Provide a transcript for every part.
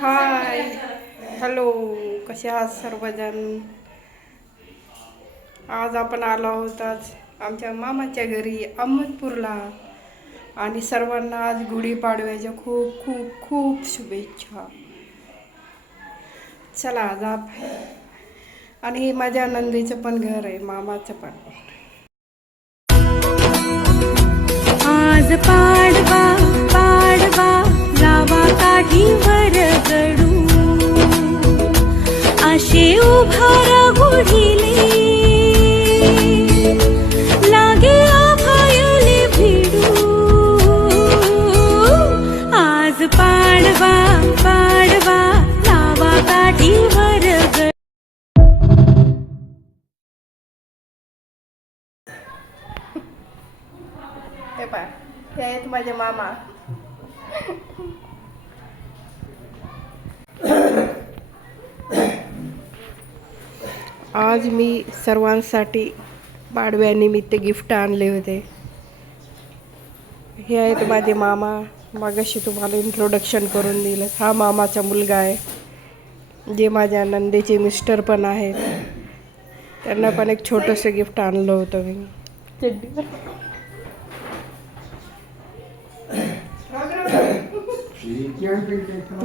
हाय, hello, कसे आहात सर्वजण. आज आपण आलो आहोत आज आमच्या मामाच्या घरी अहमदपूरला आणि सर्वांना आज गुढीपाडव्याच्या खूप खूप खूप शुभेच्छा. चला आज आणि हे माझ्या नंदीचं पण घर आहे, मामाचं पण. आज पाडवा पाडवा लावा काठीवर गडू आशे उभार गुढीले लागे आभायले भिडू. आज पाडवा पाडवा लावा काठीवर गडू. हे पहा, हे आहेत माझे मामा. आज मी सर्वांसाठी पाडव्यानिमित्त गिफ्ट आणले होते. हे आहेत माझे मामा. मगाशी तुम्हाला इंट्रोडक्शन करून दिलं. हा मामाचा मुलगा आहे, जे माझ्या नंदेचे मिस्टर पण आहेत. त्यांना पण एक छोटंसं गिफ्ट आणलं होतं मी.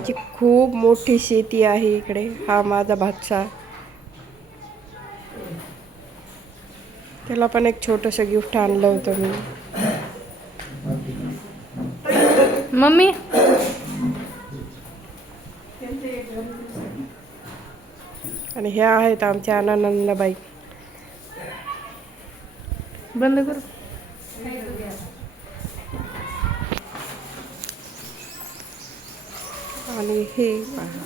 जी खूप मोठी शेती आहे इकडे. हा माझा भाचा, त्याला पण एक छोटंसं गिफ्ट आणलं होतं मी. मम्मी आणि ह्या आहेत आमच्या आनंदबाई. बंद करू. आणि हे पहा,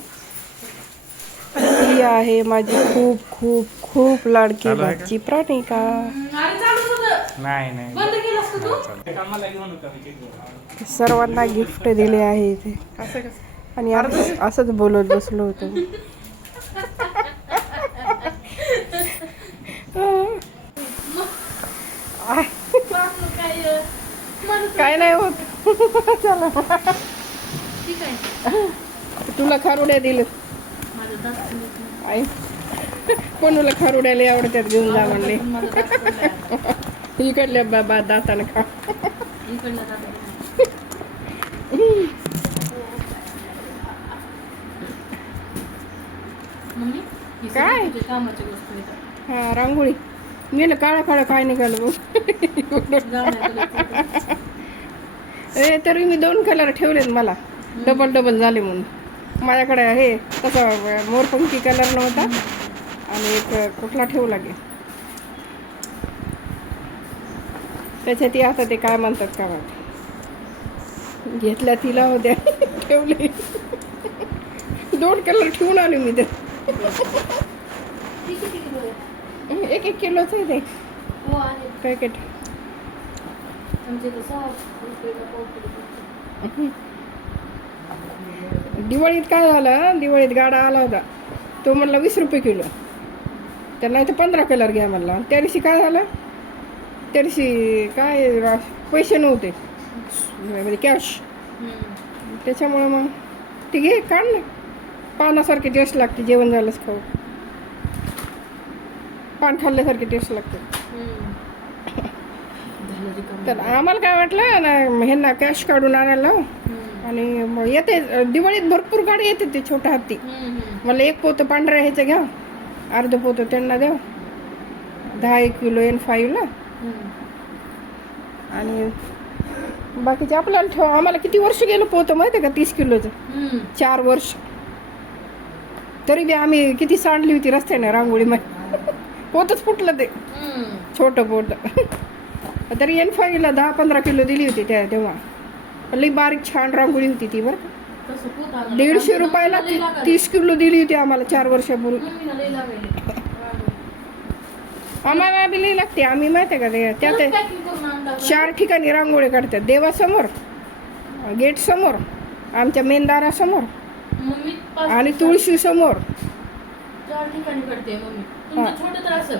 ही आहे माझी खूप खूप खूप लाडकी भाची प्राणिका. सर्वांना गिफ्ट दिले आहे इथे. आणि असंच बोलत बसलो होतो. काय नाही होत. चला, तुला खारुड्या दिलं आई. कोणाला खारुड्याला आवडतात घेऊन जा म्हणले. इकडल्या बाबा दातानं खा. काय हा रांगोळी गेलं काळा काळा काय निघालं. ए तरी मी 2 कलर ठेवलेत, मला डबल डबल झाले म्हणून. माझ्याकडे आहे तसा मोरपंखी कलर नव्हता आणि एक कुठला ठेवला गे त्याच्यात. आता ते काय म्हणतात का मग घेतल्या तिला होत्या ठेवले. 2 कलर ठेवून आले मी. तर 1-1 किलोच आहे ते पॅकेट. दिवाळीत काय झालं, दिवाळीत गाडा आला होता. तो म्हणला 20 रुपये किलो. तर नाही तर 15 कलर घ्या म्हणला. त्या दिवशी काय झालं, त्या दिवशी काय पैसे नव्हते म्हणजे कॅश. त्याच्यामुळे मग ते घे काढ ना. पानासारखी टेस्ट लागते. जेवण झालंच खाऊ, पान खाल्ल्यासारखी टेस्ट लागते. तर आम्हाला काय वाटलं ना, ह्यांना कॅश काढून आणायला. आणि मग येते दिवाळीत भरपूर गाडी येते ते छोटा हत्ती. मला 1 पोतं पांढऱ्या ह्याचं घ्या, अर्ध पोतं त्यांना द्या. 10-1 किलो N5ला आणि बाकीचे आपल्याला ठेवा. आम्हाला किती वर्ष गेलं पोतं माहिती आहे का, 30 किलोचं. 4 वर्ष. तरी बी आम्ही किती सांडली होती रस्त्याने रांगोळी मध्ये. पोतच फुटलं ते छोटं पोत. तरी N5ला 10-15 किलो दिली होती तेव्हा. लई बारीक छान रांगोळी होती ती बरं. 150 रुपयाला 30 किलो दिली होती आम्हाला 4 वर्षापूर्वी. आम्हाला बी लई लागते. आम्ही माहिती आहे का, त्यात 4 ठिकाणी रांगोळी काढतात. देवासमोर, गेट समोर, आमच्या मेनदारासमोर आणि तुळशी समोर. 4 ठिकाणी काढते मम्मी. तुमचं छोटं तर असं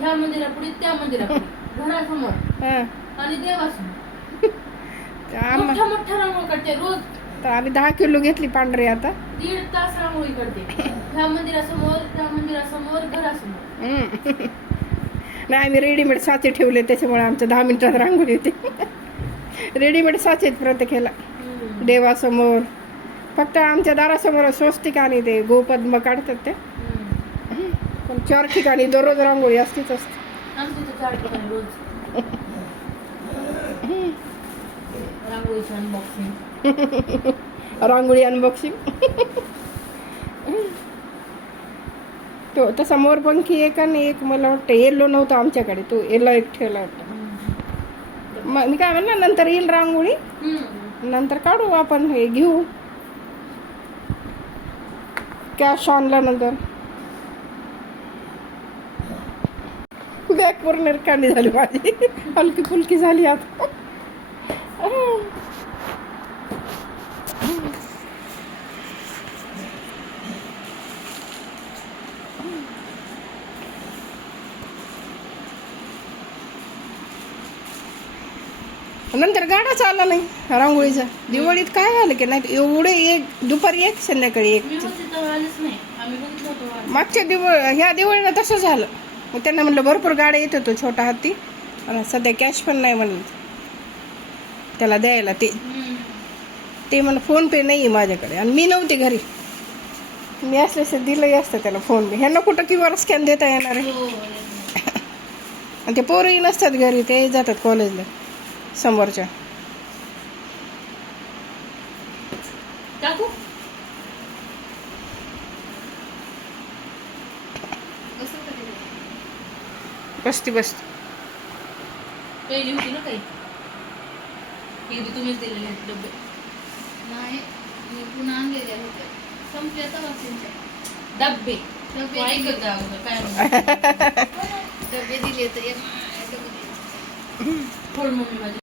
ह्या मंदिरापुढे त्या मंदिरापुढे घरासमोर आणि देवासमोर मोठ्या मोठ्या रांगोळी काढते रोज. तर आम्ही 10 किलो घेतली पांढरी आता. 1.5 तास रांगोळी काढते. ह्या मंदिरासमोर, त्या मंदिरासमोर, घरासमोर. नाही आम्ही रेडीमेड साचे ठेवले त्याच्यामुळे आमच्या 10 मिनिटात रांगोळी होती. रेडीमेड साचे आहेत प्रत्येकाला. देवासमोर फक्त आमच्या दारासमोर स्वस्तिक आणि ते गोपद्म काढतात ते. पण 4 ठिकाणी दररोज रांगोळी असतेच असते. आमच्या इथे 4 ठिकाणी रोज रांगोळीची अनबॉक्सिंग. रांगोळी अनबॉक्सिंग. तो तसा मोरपंखी एक आणि एक मला वाटतं येल्लो नव्हता आमच्याकडे, तो येल्लो एक ठेवला होता. मग मी काय म्हणलं नंतर येईल रांगोळी, नंतर काढू आपण, हे घेऊ कॅश आणल्यानंतर. बॅग पूर्ण रिकामी झाली माझी, हलकी फुलकी झाली आता. नंतर गाडाच आला नाही रांगोळीचा. दिवाळीत काय झालं की नाही एवढे, एक दुपारी एक संध्याकाळी एक. मी होते तर आलेच नाही, आम्ही बघितलं होतं. मागच्या ह्या दिवाळीला तसं झालं. मग त्यांना म्हणलं भरपूर गाड्या येत होतो छोटा हत्ती, आणि सध्या कॅश पण नाही म्हणलं त्याला द्यायला. ते म्हणलं फोन पे नाही आहे माझ्याकडे, आणि मी नव्हते घरी. मी असल्यास दिलंही असतं त्याला फोन पे. ह्यांना कुठं QR स्कॅन देता येणार आहे. आणि ते पोरंही नसतात घरी, ते जातात कॉलेजला समोरच्या. टाकू बसती पहिली होती ना काही, तुम्हीच दिलेले आहेत डबे. नाही, मी पुन्हा आणलेल्या होत्या. संपल्या तर वाचींच्या डबे ऐकत जा अगोदर काय म्हणतात. डबे दिले तर एक डबे दिले. थोड मम्मी माझी